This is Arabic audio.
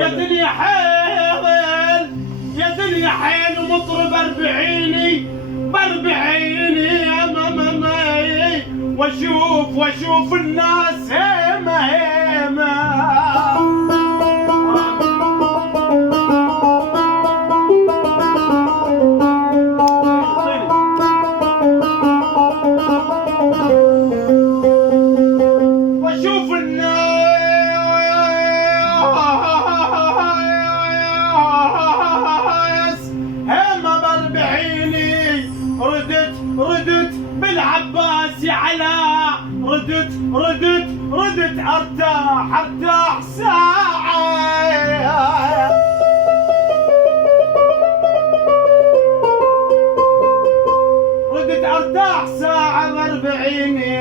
يا دنيا حيل يا دنيا حيل ومطرب اربعيني باربعيني يا ماما واشوف الناس هيمه هيمه واشوف الناس هما باربعيني ردت بالعباس يا علاء ردت ارتاح ساعة ردت ارتاح ساعة باربعيني